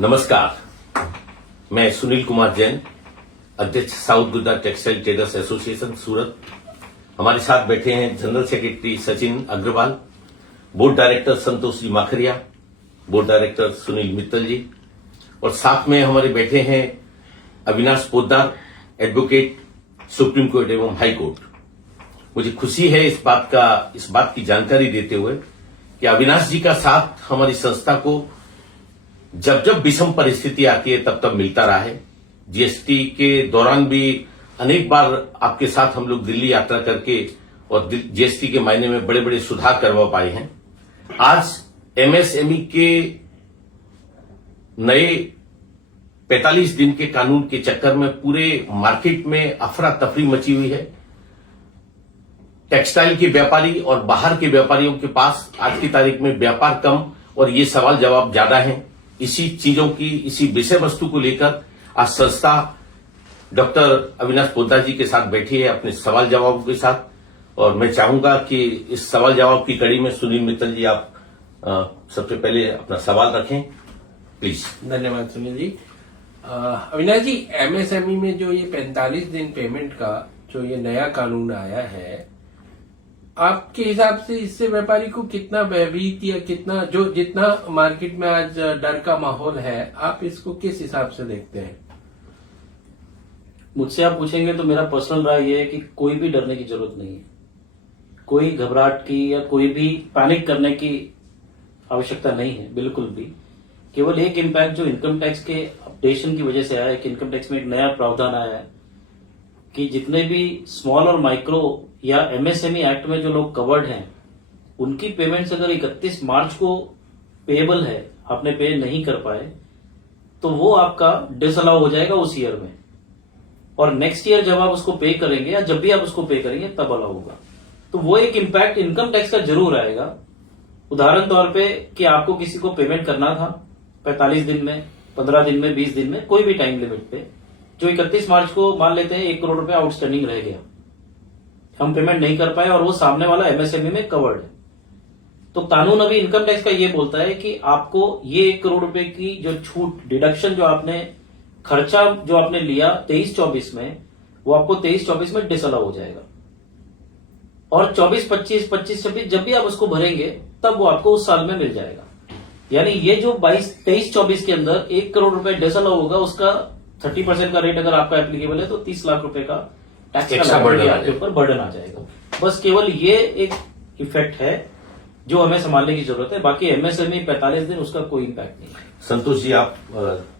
नमस्कार, मैं सुनील कुमार जैन, अध्यक्ष South Gujarat textile traders association Surat. हमारे साथ बैठे हैं general secretary Sachin Agarwal, board director Santosh ji Makharia, board director Sunil Mittal ji, और साथ में हमारे बैठे हैं Avinash Poddar, advocate, Supreme Court एवं हाई कोर्ट। मुझे खुशी है इस बात की जानकारी देते हुए कि अविनाश जी का साथ हमारी संस्था को जब जब विषम परिस्थिति आती है तब तब मिलता रहा है। जीएसटी के दौरान भी अनेक बार आपके साथ हम लोग दिल्ली यात्रा करके और जीएसटी के मायने में बड़े बड़े सुधार करवा पाए हैं। आज एमएसएमई के नए 45 दिन के कानून के चक्कर में पूरे मार्केट में अफरा तफरी मची हुई है। टेक्सटाइल के व्यापारी और बाहर के व्यापारियों के पास आज की तारीख में व्यापार कम और ये सवाल जवाब ज्यादा है। इसी विषय वस्तु को लेकर आज संस्था डॉक्टर अविनाश पोद्दार जी के साथ बैठी है अपने सवाल जवाबों के साथ, और मैं चाहूंगा कि इस सवाल जवाब की कड़ी में सुनील मित्तल जी आप सबसे पहले अपना सवाल रखें प्लीज। धन्यवाद सुनील जी। अविनाश जी, एमएसएमई में जो ये 45 दिन पेमेंट का जो ये नया कानून आया है, आपके हिसाब से इससे व्यापारी को कितना भयभीत या जितना मार्केट में आज डर का माहौल है, आप इसको किस हिसाब से देखते हैं? मुझसे आप पूछेंगे तो मेरा पर्सनल राय ये है कि कोई भी डरने की जरूरत नहीं है। कोई घबराहट की या कोई भी पैनिक करने की आवश्यकता नहीं है, बिल्कुल भी। केवल एक इम्पैक्ट जो इनकम टैक्स के अपडेशन की वजह से आया है कि इनकम टैक्स में एक नया प्रावधान आया है कि जितने भी स्मॉल और माइक्रो या एमएसएमई एक्ट में जो लोग कवर्ड हैं, उनकी पेमेंट्स अगर 31 मार्च को पेएबल है, आपने पे नहीं कर पाए, तो वो आपका डिसअलाउ हो जाएगा उस ईयर में, और नेक्स्ट ईयर जब आप उसको पे करेंगे या जब भी आप उसको पे करेंगे तब अलाउ होगा। तो वो एक इम्पैक्ट इनकम टैक्स का जरूर आएगा। उदाहरण तौर पे कि आपको किसी को पेमेंट करना था 45 दिन में, 15 दिन में, 20 दिन में, कोई भी टाइम लिमिट पे, जो 31 मार्च को मान लेते हैं 1 करोड़ रुपए आउटस्टैंडिंग रह गया, हम पेमेंट नहीं कर पाए और वो सामने वाला एमएसएमई में कवर्ड है, तो कानून अभी इनकम टैक्स का ये बोलता है कि आपको ये 1 करोड़ रुपए की जो छूट, डिडक्शन जो आपने खर्चा जो आपने लिया 23-24 में, वो आपको 23-24 में डिसअलाउ हो जाएगा, और 24-25, 25-26 जब भी आप उसको भरेंगे तब वो आपको उस साल में मिल जाएगा। यानी ये जो 23-24 के अंदर 1 करोड़ रुपए डिसअलाउ होगा, उसका 30% का रेट अगर आपका एप्लीकेबल है तो 30 लाख रुपए का टैक्स का आपके ऊपर बर्डन आ जाएगा। बस केवल ये एक इफेक्ट है जो हमें संभालने की जरूरत है, बाकी एमएसएमई 45 दिन उसका कोई इम्पैक्ट नहीं है। संतोष जी, आप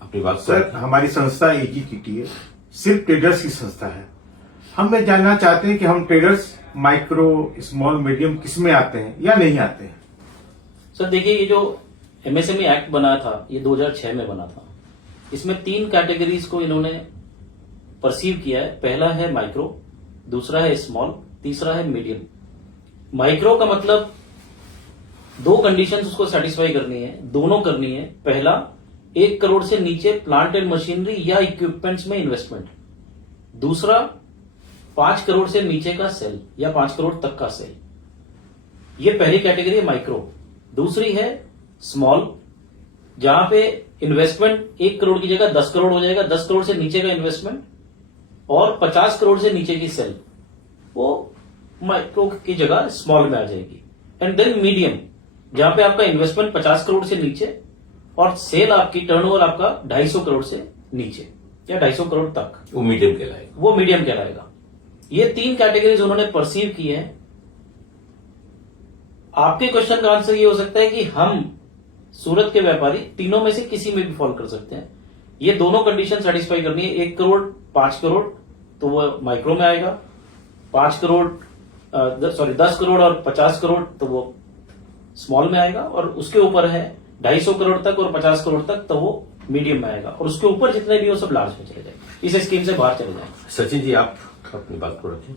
अपनी बात। सर, हमारी संस्था एक ही किटी है, सिर्फ ट्रेडर्स की संस्था है। हम ये जानना चाहते हैं कि हम ट्रेडर्स माइक्रो, स्मॉल, मीडियम किस में आते हैं या नहीं आते हैं? सर देखिए, ये जो एमएसएमई एक्ट बना था ये 2006 में बना था। इसमें 3 कैटेगरीज को इन्होंने परसीव किया है। पहला है माइक्रो, दूसरा है स्मॉल, तीसरा है मीडियम। माइक्रो का मतलब 2 कंडीशंस उसको सेटिस्फाई करनी है, दोनों करनी है। पहला, 1 करोड़ से नीचे प्लांट एंड मशीनरी या इक्विपमेंट्स में इन्वेस्टमेंट। दूसरा, 5 करोड़ से नीचे का सेल या 5 करोड़ तक का सेल। ये पहली कैटेगरी है माइक्रो। दूसरी है स्मॉल, जहां पे इन्वेस्टमेंट 1 करोड़ की जगह 10 करोड़ हो जाएगा, 10 करोड़ से नीचे का इन्वेस्टमेंट, और 50 करोड़ से नीचे की सेल वो माइक्रो की जगह स्मॉल में आ जाएगी। एंड देन मीडियम, जहां पे आपका इन्वेस्टमेंट 50 करोड़ से नीचे और सेल आपकी, टर्नओवर आपका 250 करोड़ से नीचे या 250 करोड़ तक, वो मीडियम कहलाएगा। वो मीडियम कहलाएगा। ये 3 कैटेगरीज उन्होंने परसीव की है। आपके क्वेश्चन का आंसर ये हो सकता है कि हम सूरत के व्यापारी तीनों में से किसी में भी फॉल कर सकते हैं। ये दोनों कंडीशन सेटिस्फाई करनी है। 1 करोड़, 5 करोड़ तो वो माइक्रो में आएगा, 10 करोड़ और 50 करोड़ तो वो स्मॉल में आएगा, और उसके ऊपर है 250 करोड़ तक और 50 करोड़ तक तो वो मीडियम में आएगा, और उसके ऊपर जितने भी हो सब लार्ज में चले जाएंगे, इस स्कीम से बाहर चले जाएंगे। सचिन जी, आप अपनी बात को रखें।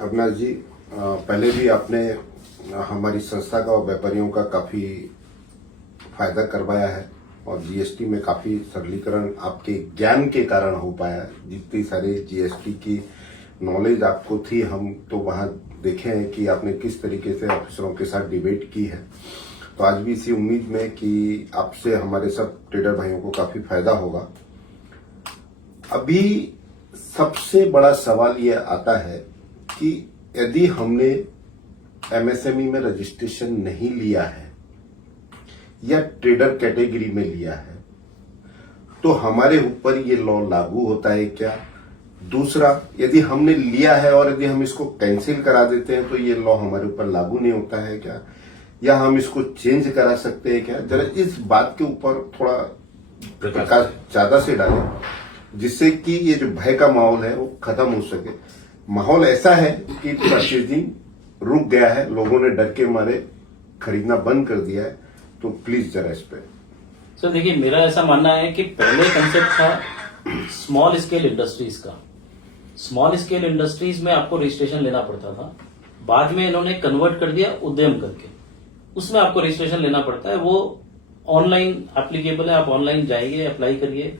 अविनाश जी, पहले भी आपने हमारी संस्था का और व्यापारियों का काफी फायदा करवाया है, और जीएसटी में काफी सरलीकरण आपके ज्ञान के कारण हो पाया। जितनी सारी जीएसटी की नॉलेज आपको थी, हम तो वहां देखे हैं कि आपने किस तरीके से अफसरों के साथ डिबेट की है। तो आज भी इसी उम्मीद में कि आपसे हमारे सब ट्रेडर भाइयों को काफी फायदा होगा। अभी सबसे बड़ा सवाल यह आता है कि यदि हमने एमएसएमई में रजिस्ट्रेशन नहीं लिया है या ट्रेडर कैटेगरी में लिया है तो हमारे ऊपर ये लॉ लागू होता है क्या? दूसरा, यदि हमने लिया है और यदि हम इसको कैंसिल करा देते हैं तो ये लॉ हमारे ऊपर लागू नहीं होता है क्या? या हम इसको चेंज करा सकते हैं क्या? जरा इस बात के ऊपर थोड़ा प्रकाश ज्यादा से डालें जिससे कि ये जो भय का माहौल है वो खत्म हो सके। माहौल ऐसा है कि परचेजिंग रुक गया है, लोगों ने डर के मारे खरीदना बंद कर दिया है, तो प्लीज जरा इस पे। सर देखिए, मेरा ऐसा मानना है कि पहले कंसेप्ट था स्मॉल स्केल इंडस्ट्रीज का। स्मॉल स्केल इंडस्ट्रीज में आपको रजिस्ट्रेशन लेना पड़ता था, बाद में इन्होंने कन्वर्ट कर दिया उद्यम करके, उसमें आपको रजिस्ट्रेशन लेना पड़ता है। वो ऑनलाइन एप्लीकेबल है, आप ऑनलाइन जाइए, अप्लाई करिए,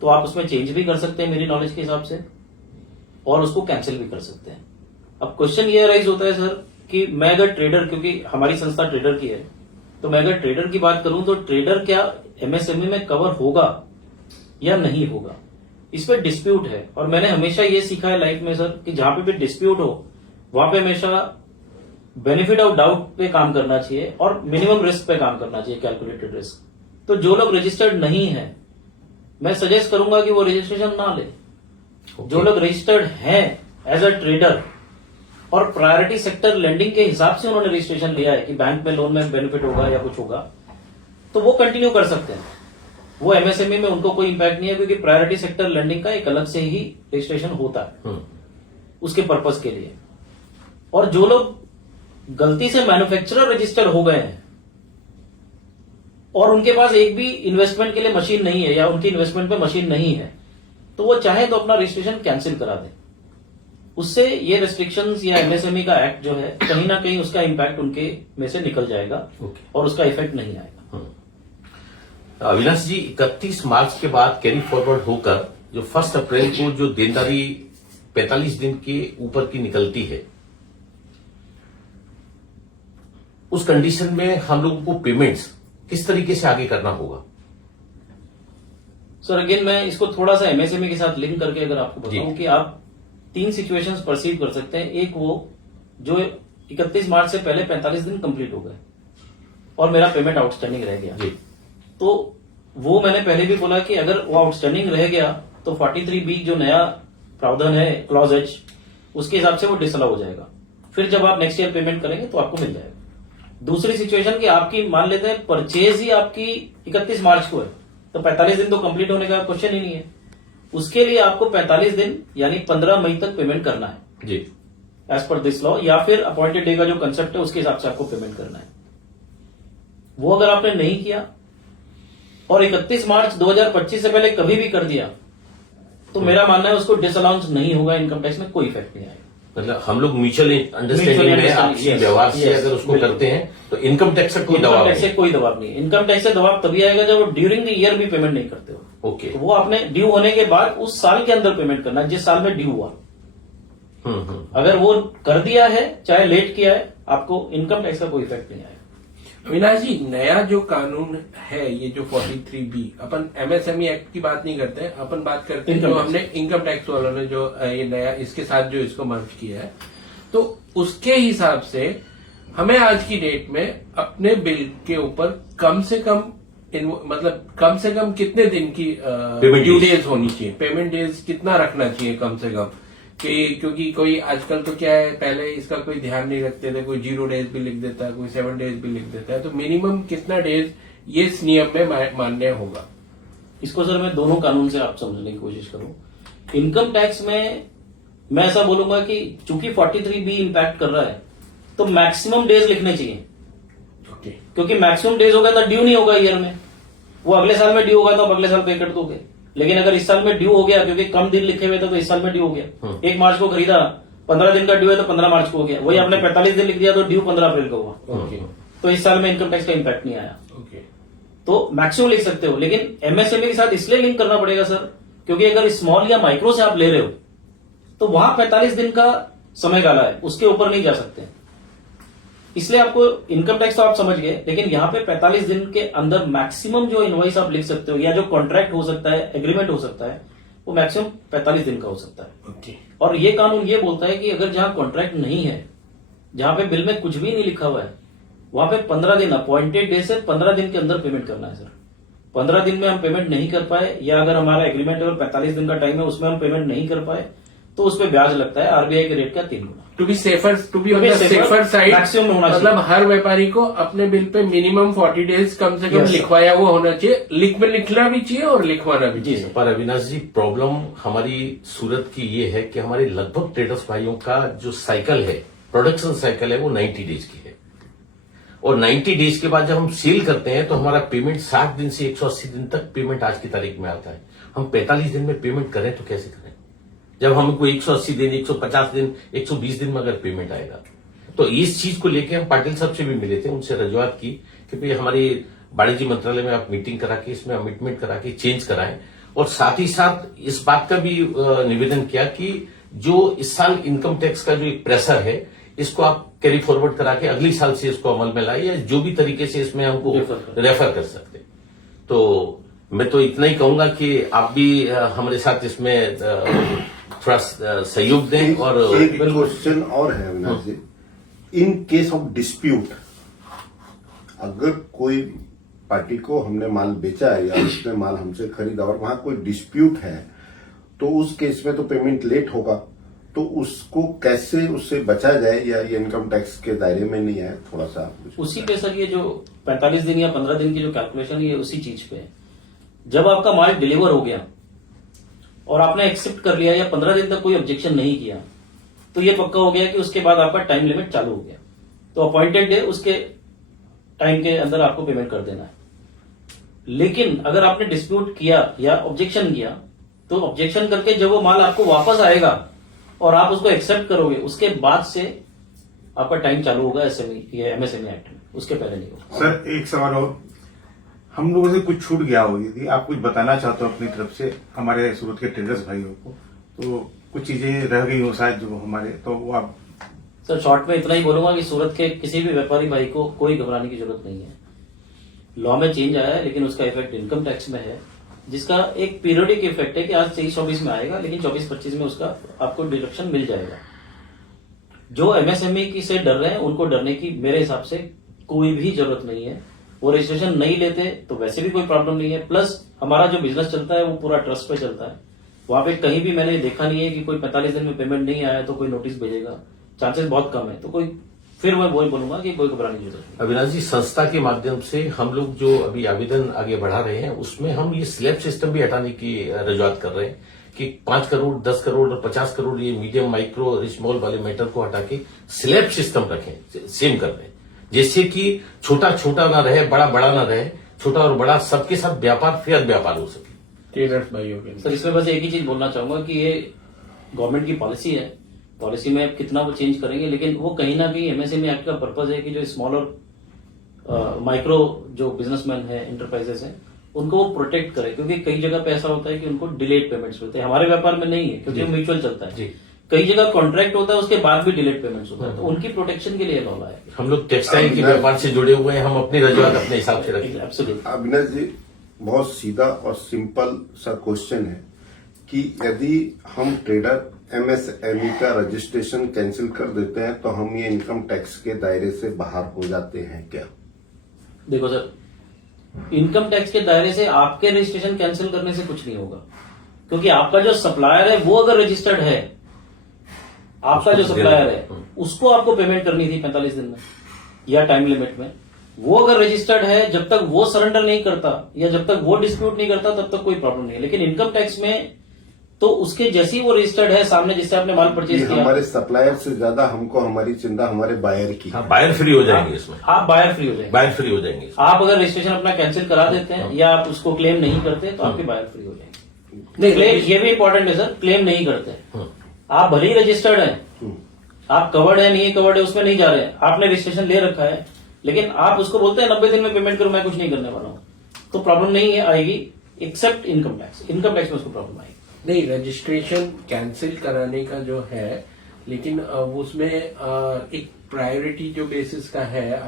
तो आप उसमें चेंज भी कर सकते हैं मेरी नॉलेज के हिसाब से, और उसको कैंसिल भी कर सकते हैं। अब क्वेश्चन ये राइज होता है सर कि मैं अगर ट्रेडर, क्योंकि हमारी संस्था ट्रेडर की है, तो मैं अगर ट्रेडर की बात करूं तो ट्रेडर क्या एमएसएमई में कवर होगा या नहीं होगा, इस पर डिस्प्यूट है। और मैंने हमेशा ये सीखा है लाइफ में सर कि जहां पे भी डिस्प्यूट हो वहां पे हमेशा बेनिफिट ऑफ डाउट पे काम करना चाहिए और मिनिमम रिस्क पे काम करना चाहिए, कैलकुलेटेड रिस्क। तो जो लोग रजिस्टर्ड नहीं है, मैं सजेस्ट करूंगा कि वो रजिस्ट्रेशन ना ले। जो लोग रजिस्टर्ड हैं एज अ ट्रेडर और प्रायोरिटी सेक्टर लेंडिंग के हिसाब से उन्होंने रजिस्ट्रेशन लिया है कि बैंक में लोन में बेनिफिट होगा या कुछ होगा, तो वो कंटिन्यू कर सकते हैं। वो एमएसएमई में उनको कोई इंपैक्ट नहीं है, क्योंकि प्रायोरिटी सेक्टर लेंडिंग का एक अलग से ही रजिस्ट्रेशन होता है उसके पर्पज के लिए। और जो लोग गलती से मैन्युफैक्चरर रजिस्टर हो गए हैं और उनके पास एक भी इन्वेस्टमेंट के लिए मशीन नहीं है या उनकी इन्वेस्टमेंट पे मशीन नहीं है, तो वो चाहे तो अपना रजिस्ट्रेशन कैंसिल करा दें। उससे ये रेस्ट्रिक्शंस या एमएसएमई का एक्ट जो है कहीं ना कहीं उसका इंपैक्ट उनके में से निकल जाएगा और उसका इफेक्ट नहीं आएगा। अविनाश जी, 31 मार्च के बाद कैरी फॉरवर्ड होकर जो 1 अप्रैल को जो देनदारी 45 दिन के ऊपर की निकलती है, उस कंडीशन में हम लोगों को पेमेंट्स किस तरीके से आगे करना होगा? सर अगेन मैं इसको थोड़ा सा एमएसएमई के साथ लिंक करके अगर आपको बताऊं कि आप 3 सिचुएशंस परसीव कर सकते हैं। एक वो जो 31 मार्च से पहले 45 दिन कंप्लीट हो गए और मेरा पेमेंट आउटस्टैंडिंग रह गया, तो वो मैंने पहले भी बोला कि अगर वो आउटस्टैंडिंग रह गया तो 43B जो नया प्रावधान है क्लॉज H, उसके हिसाब से वो डिसअलाउ हो जाएगा। फिर जब आप नेक्स्ट ईयर पेमेंट करेंगे तो आपको मिल जाएगा। दूसरी सिचुएशन कि आपकी मान लेते हैं परचेज ही आपकी 31 मार्च को है, तो 45 दिन तो कंप्लीट होने का क्वेश्चन ही नहीं है। उसके लिए आपको 45 दिन यानी 15 मई तक पेमेंट करना है जी, एज पर दिस लॉ, या फिर अपॉइंटेड डे का जो कंसेप्ट है उसके हिसाब से आपको पेमेंट करना है। वो अगर आपने नहीं किया और 31 मार्च 2025 से पहले कभी भी कर दिया तो मेरा मानना है उसको डिसअलाउंस नहीं होगा, इनकम टैक्स में कोई इफेक्ट नहीं आएगा। मतलब हम लोग म्यूचुअल अंडरस्टैंडिंग में आपसी व्यवहार से अगर उसको करते हैं तो इनकम टैक्स से कोई दबाव टैक्स से नहीं। कोई दबाव नहीं है। इनकम टैक्स से दबाव तभी आएगा जब ड्यूरिंग द ईयर भी पेमेंट नहीं करते हो। ओके, तो वो आपने ड्यू होने के बाद उस साल के अंदर पेमेंट करना है जिस साल में ड्यू हुआ। अगर वो कर दिया है चाहे लेट किया है, आपको इनकम टैक्स का कोई इफेक्ट नहीं आएगा। अविनाश जी, नया जो कानून है ये जो 43B, अपन एमएसएमई एक्ट की बात नहीं करते हैं, अपन बात करते हैं जो हमने इनकम टैक्स वालों ने जो ये नया इसके साथ जो इसको मर्ज किया है, तो उसके हिसाब से हमें आज की डेट में अपने बिल के ऊपर कम से कम कितने दिन की ड्यू डेज होनी चाहिए, पेमेंट डेज कितना रखना चाहिए कम से कम, क्योंकि कोई आजकल तो क्या है, पहले इसका कोई ध्यान नहीं रखते थे, कोई 0 डेज भी लिख देता है, कोई 7 डेज भी लिख देता है, तो मिनिमम कितना डेज ये इस नियम में मान्य होगा? इसको सर मैं दोनों कानून से आप समझने की कोशिश करूं। इनकम टैक्स में मैं ऐसा बोलूंगा कि चूंकि 43B इंपैक्ट कर रहा है तो मैक्सिमम डेज लिखने चाहिए। ओके, क्योंकि मैक्सिमम डेज होगा तो ड्यू नहीं होगा ईयर में, वो अगले साल में ड्यू होगा तो आप अगले साल पे कर दोगे। लेकिन अगर इस साल में ड्यू हो गया, क्योंकि कम दिन लिखे हुए थे तो इस साल में ड्यू हो गया, 1 मार्च को खरीदा, 15 दिन का ड्यू है तो 15 मार्च को हो गया, वही आपने 45 दिन लिख दिया तो ड्यू 15 अप्रैल को हुआ। ओके, तो इस साल में इनकम टैक्स का इंपैक्ट नहीं आया। ओके, तो मैक्सिमम लिख सकते हो, लेकिन एमएसएमई के साथ इसलिए लिंक करना पड़ेगा सर क्योंकि अगर स्मॉल या माइक्रो से आप ले रहे हो तो वहां 45 दिन का समय काला है, उसके ऊपर नहीं जा सकते। इसलिए आपको इनकम टैक्स तो आप समझ गए, लेकिन यहाँ पे 45 दिन के अंदर मैक्सिमम जो इनवॉइस आप लिख सकते हो या जो कॉन्ट्रैक्ट हो सकता है, एग्रीमेंट हो सकता है, वो मैक्सिमम 45 दिन का हो सकता है। ओके। और ये कानून ये बोलता है कि अगर जहां कॉन्ट्रैक्ट नहीं है, जहां पे बिल में कुछ भी नहीं लिखा हुआ है, वहां पे 15 दिन, अपॉइंटेड डे से 15 दिन के अंदर पेमेंट करना है सर। 15 दिन में हम पेमेंट नहीं कर पाए, या अगर हमारा एग्रीमेंट और 45 दिन का टाइम है उसमें हम पेमेंट नहीं कर पाए, तो उस पर ब्याज लगता है आरबीआई के रेट का 3 गुना। To be safer safer, safer side maximum होना चाहिए। मतलब हर व्यापारी को अपने बिल पे मिनिमम 40 डेज कम से कम Yes, sir. लिखवाया हुआ होना चाहिए, लिखना भी चाहिए और लिखवाना भी जी चाहिए। सर। पर अविनाश जी, प्रॉब्लम हमारी सूरत की ये है कि हमारे लगभग ट्रेडर्स भाइयों का जो साइकिल है, प्रोडक्शन साइकिल है, वो 90 डेज की है। और 90 डेज के बाद जब हम सेल करते हैं तो हमारा पेमेंट 60 दिन से 180 दिन तक पेमेंट आज की तारीख में आता है। हम 45 दिन में पेमेंट करें तो कैसे करें, जब हमको 180 दिन, 150 दिन, 120 दिन में अगर पेमेंट आएगा। तो इस चीज को लेके हम पाटिल साहब से भी मिले थे, उनसे रजुआत की कि भाई हमारी वाणिज्य मंत्रालय में आप मीटिंग करा के इसमें अमिटमेंट करा के चेंज कराएं, और साथ ही साथ इस बात का भी निवेदन किया कि जो इस साल इनकम टैक्स का जो एक प्रेशर है, इसको आप कैरी फॉरवर्ड करा के अगली साल से इसको अमल में लाइए, या जो भी तरीके से इसमें हमको रेफर कर सकते। तो मैं तो इतना ही कहूंगा कि आप भी हमारे साथ इसमें थोड़ा सहयोग दें। और एक क्वेश्चन और है अविनाश जी, इन केस ऑफ डिस्प्यूट, अगर कोई पार्टी को हमने माल बेचा है या उसने माल हमसे खरीदा और वहां कोई डिस्प्यूट है, तो उस केस में तो पेमेंट लेट होगा, तो उसको कैसे उससे बचा जाए, या ये इनकम टैक्स के दायरे में नहीं है? थोड़ा सा आप कुछ उसी पे सर, ये जो 45 दिन या 15 दिन की जो कैलकुलेशन है, ये उसी चीज पे है। जब आपका माल डिलीवर हो गया और आपने एक्सेप्ट कर लिया या 15 दिन तक कोई ऑब्जेक्शन नहीं किया, तो ये पक्का हो गया कि उसके बाद आपका टाइम लिमिट चालू हो गया, तो अपॉइंटेड डे उसके टाइम के अंदर आपको पेमेंट कर देना है। लेकिन अगर आपने डिस्प्यूट किया या ऑब्जेक्शन किया, तो ऑब्जेक्शन करके जब वो माल आपको वापस आएगा और आप उसको एक्सेप्ट करोगे, उसके बाद से आपका टाइम चालू होगा एसएमई या एमएसएमई एक्ट में, उसके पहले नहीं होगा। सर एक सवाल और, हम लोगों से कुछ छूट गया होगी थी, आप कुछ बताना चाहते हो अपनी तरफ से हमारे सूरत के ट्रेडर्स भाइयों को? तो कुछ चीजें रह गई हो शायद जो हमारे, तो वो आप। सर शॉर्ट में इतना ही बोलूंगा कि सूरत के किसी भी व्यापारी भाई को कोई घबराने की जरूरत नहीं है। लॉ में चेंज आया है, लेकिन उसका इफेक्ट इनकम टैक्स में है, जिसका एक पीरियडिक इफेक्ट है कि आज 23-24 में आएगा, लेकिन 24-25 में उसका आपको डिडक्शन मिल जाएगा। जो एमएसएमई की से डर रहे हैं, उनको डरने की मेरे हिसाब से कोई भी जरूरत नहीं है। वो रजिस्ट्रेशन नहीं लेते तो वैसे भी कोई प्रॉब्लम नहीं है। प्लस हमारा जो बिजनेस चलता है वो पूरा ट्रस्ट पे चलता है, वहां पे कहीं भी मैंने देखा नहीं है कि कोई 45 दिन में पेमेंट नहीं आया तो कोई नोटिस भेजेगा, चांसेस बहुत कम है। तो कोई, फिर मैं वही बोलूंगा कि कोई घबराने की जरूरत नहीं। अविनाश जी, संस्था के माध्यम से हम लोग जो अभी आवेदन आगे बढ़ा रहे हैं, उसमें हम ये स्लैब सिस्टम भी हटाने की रजुआत कर रहे हैं कि 5 करोड़, 10 करोड़ और 50 करोड़ ये मीडियम, माइक्रो और स्मॉल वाले मैटर को हटा के स्लैब सिस्टम रखें, सेम कर दें, जिससे कि छोटा छोटा ना रहे, बड़ा बड़ा ना रहे, छोटा और बड़ा सबके साथ व्यापार, फेयर व्यापार हो सके। ट्रेडर्स भाइयों के लिए सर इसमें बस एक ही चीज बोलना चाहूंगा कि ये गवर्नमेंट की पॉलिसी है, पॉलिसी में कितना वो चेंज करेंगे, लेकिन वो कहीं ना कहीं एमएसएमई एक्ट का पर्पज है कि जो स्मॉल और माइक्रो जो बिजनेसमैन है, इंटरप्राइजेस हैं, उनको वो प्रोटेक्ट करे। क्योंकि कई जगह पे ऐसा होता है कि उनको डिलेड पेमेंट्स मिलते हैं, हमारे व्यापार में नहीं है क्योंकि म्यूचुअल चलता है। जी। कई जगह कॉन्ट्रैक्ट होता है, उसके बाद भी डिलेड पेमेंट्स होता है, तो उनकी प्रोटेक्शन के लिए लॉ है। हम लोग टेक्सटाइल के व्यापार से जुड़े हुए हैं, हम अपनी रजुआत अपने हिसाब से रखें। एब्सोल्युटली। अविनाश जी, बहुत सीधा और सिंपल सा क्वेश्चन है कि यदि हम ट्रेडर एमएसएमई का रजिस्ट्रेशन कैंसिल कर देते हैं तो हम ये इनकम टैक्स के दायरे से बाहर हो जाते हैं क्या? देखो सर, इनकम टैक्स के दायरे से आपके रजिस्ट्रेशन कैंसिल करने से कुछ नहीं होगा, क्योंकि आपका जो सप्लायर है वो अगर रजिस्टर्ड है, आपका जो सप्लायर है उसको आपको पेमेंट करनी थी 45 दिन में या टाइम लिमिट में, वो अगर रजिस्टर्ड है, जब तक वो सरेंडर नहीं करता या जब तक वो डिस्प्यूट नहीं करता तब तक कोई प्रॉब्लम नहीं है। लेकिन इनकम टैक्स में तो उसके जैसी वो रजिस्टर्ड है सामने, जिससे आपने माल परचेज किया, हमारे सप्लायर से ज्यादा हमको हमारी चिंता हमारे बायर की। हाँ, बायर फ्री हो जाएंगे इसमें, आप बायर फ्री हो जाएंगे। बायर फ्री हो जाएंगे। आप अगर रजिस्ट्रेशन अपना कैंसिल करा देते हैं या आप उसको क्लेम नहीं करते तो आपके बायर फ्री हो जाएंगे। क्लेम, ये भी इंपॉर्टेंट है सर, क्लेम नहीं करते। आप भले ही रजिस्टर्ड है, आप कवर्ड है नहीं कवर्ड है उसमें नहीं जा रहे हैं, आपने रजिस्ट्रेशन ले रखा है, लेकिन आप उसको बोलते हैं 90 दिन में पेमेंट करो, मैं कुछ नहीं करने वाला हूं, तो प्रॉब्लम नहीं है आएगी, except income tax. Income tax में उसको प्रॉब्लम आएगी। नहीं, रजिस्ट्रेशन कैंसिल कराने का जो है लेकिन उसमें एक प्रायोरिटी जो बेसिस का है